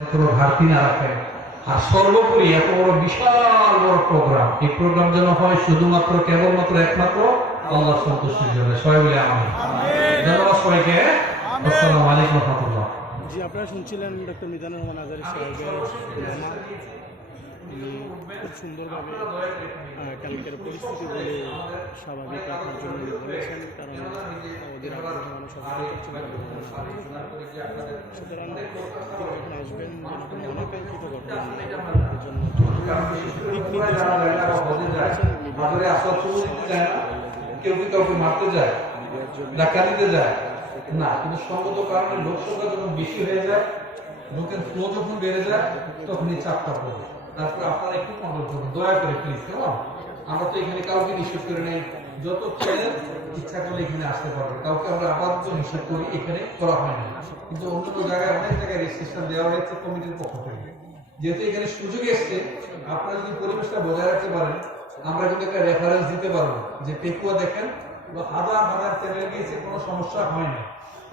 কোনো ঘাটতি না রাখেন আর সর্বোপরি এত বড় বিশাল বড় প্রোগ্রাম এই প্রোগ্রাম যেন হয় শুধুমাত্র কেবলমাত্র একমাত্র আল্লাহ সন্তুষ্টির জন্য। সবাই বলে আমি ধন্যবাদ সবাইকে। আসসালামু আলাইকুম রহমতুল্লাহ। জি আপনারা শুনছিলেন ডক্টর মিজানুর রহমান আজারি সাহেবের উলামা। উনি খুব সুন্দরভাবে কালকের পরিস্থিতি বলে স্বাভাবিক রাখার জন্য উনি বলেছেন, কারণ ওদের আগ্রহ মানুষ সুতরাং তিনি যখন আসবেন যেন কোনো অনাকাঙ্ক্ষিত ঘটনা না জন্য দিক নির্দেশনা দেওয়ার চেষ্টা করেছেন। মাঠে আসল শুরু দিতে যায় না কেউ কি কাউকে মারতে যায়? ধাক্কা যায় না, কিন্তু সঙ্গত কারণে লোক সংখ্যা যখন বেশি হয়ে যায়, লোকের ফ্লো যখন বেড়ে যায়, তখন এই চাপটা পড়ে। তারপরে আপনারা একটু কন্ট্রোল করবেন দয়া করে প্লিজ কেমন? আমরা তো এখানে কাউকে নিষেধ করে নেই। যত ছেলের ইচ্ছা করলে এখানে আসতে পারবে কাউকে আমরা আপাতত নিষেধ করি, এখানে করা হয় না। কিন্তু অন্যান্য জায়গায়, অনেক জায়গায় রেজিস্ট্রেশন দেওয়া হয়েছে কমিটির পক্ষ থেকে। যেহেতু এখানে সুযোগ এসছে, আপনারা যদি পরিবেশটা বজায় রাখতে পারেন, আমরা কিন্তু একটা রেফারেন্স দিতে পারব যে পেকুয়া দেখেন বা হাজার হাজার চ্যানেল গিয়েছে কোনো সমস্যা হয় না।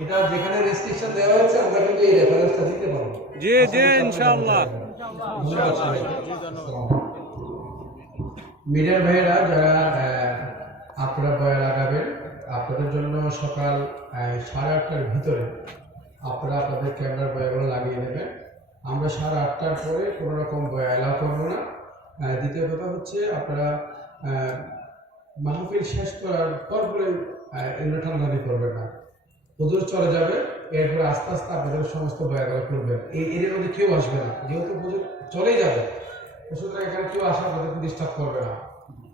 এটা যেখানে রেস্ট্রিকশন দেওয়া হয়েছে আমরা কিন্তু এই রেফারেন্সটা দিতে পারব। জি জি ইনশাআল্লাহ। মিডিয়ার ভাইয়েরা যারা আপনারা বয়া লাগাবেন আপনাদের জন্য সকাল সাড়ে আটটার ভিতরে আপনারা আপনাদের ক্যামেরার বয়াগুলো লাগিয়ে নেবেন। আমরা সাড়ে আটটার পরে কোনো রকম বয়া এলাও করব না। দ্বিতীয় কথা হচ্ছে আপনারা মাহফিল শেষ করার পর বলে এগুলো টানাটানি করবেন না। হুজুর চলে যাবে এরপরে আস্তে আস্তে আপনাদের সমস্ত বয়াগুলো করবেন এই এর মধ্যে কেউ আসবে না। যেহেতু হুজুর চলেই যাবে সুতরাং এখানে কেউ আসা আপনাদেরকে ডিস্টার্ব করবে না।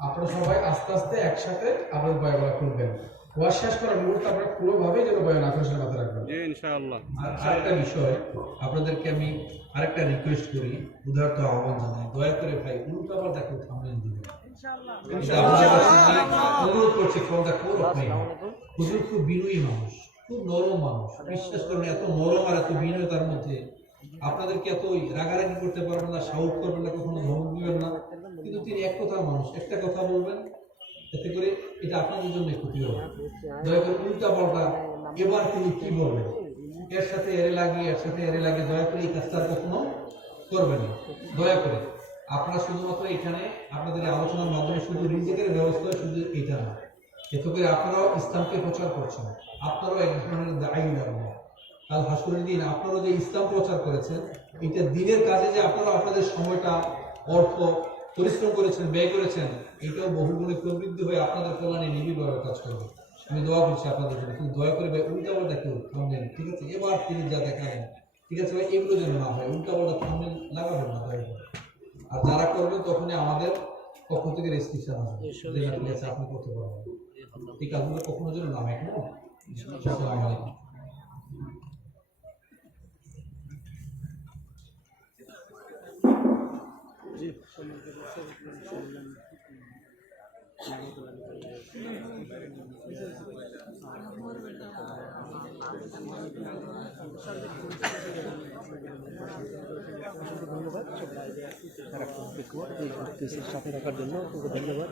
আপনারা সবাই আস্তে আস্তে একসাথে আপনাদের বয়াগুলো করবেন। ওয়াজ শেষ করার মুহূর্তে আপনারা কোনোভাবেই যেন বয়া না ফেসে মাথায় রাখবেন। জি ইনশাআল্লাহ। আর আরেকটা বিষয় আপনাদেরকে আমি আরেকটা রিকোয়েস্ট করি উদারত আহ্বান জানাই। দয়া করে ভাই উল্টো আবার দেখো থামলেন দিবেন এটা আপনাদের কাছে অনুরোধ করছি ফোনটা করো হুজুর খুব বিনয়ী মানুষ খুব নরম মানুষ। বিশ্বাস করেন এত নরম আর এত বিনয়তার মধ্যে। আপনাদেরকে এত রাগারাগি করতে পারবেন না সাউট করবেন না কখনো ধমক দিবেন না। কিন্তু তিনি এক কথার মানুষ একটা কথা বলবেন এতে করে এটা আপনাদের জন্য ক্ষতি হবে দয়া করে উল্টা পাল্টা এবার তিনি কি বলবেন? এর সাথে এরে লাগিয়ে এর সাথে এরে লাগিয়ে দয়া করে এই কাজটা কখনো করবেন না। দয়া করে। আপনারা শুধুমাত্র এখানে আপনাদের আলোচনার মাধ্যমে শুধু রিজেকের ব্যবস্থা শুধু এটা না, এতে আপনারাও ইসলামকে প্রচার করছেন। আপনারাও এক ধরনের দায়ী লাগবে কাল হাসুরের দিন আপনারাও যে ইসলাম প্রচার করেছেন, এটা দিনের কাজে যে আপনারা আপনাদের সময়টা, অর্থ, পরিশ্রম করেছেন, ব্যয় করেছেন, এটাও বহুগুণে প্রবৃদ্ধি হয়ে আপনাদের কল্যাণে নিবিড়ভাবে কাজ করবে। আমি দোয়া করছি আপনাদের জন্য। কিন্তু দয়া করে ভাই, উল্টা পাল্টা কেউ থামবেন ঠিক আছে, এবার তিনি যা দেখালেন, ঠিক আছে ভাই, এগুলো যেন না হয়, উল্টা পাল্টা থামবেন লাগাবেন না, দয়া করে। আর যারা করবেন তখনই আমাদের পক্ষ থেকে রেস্ট্রিকশন আসবে। যে না ঠিক আছে আপনি করতে পারবেন। এই কাজগুলো কখনো যেন না হয় আসসালামু আলাইকুম। ধন্যবাদ। এই সাথে থাকার জন্য ধন্যবাদ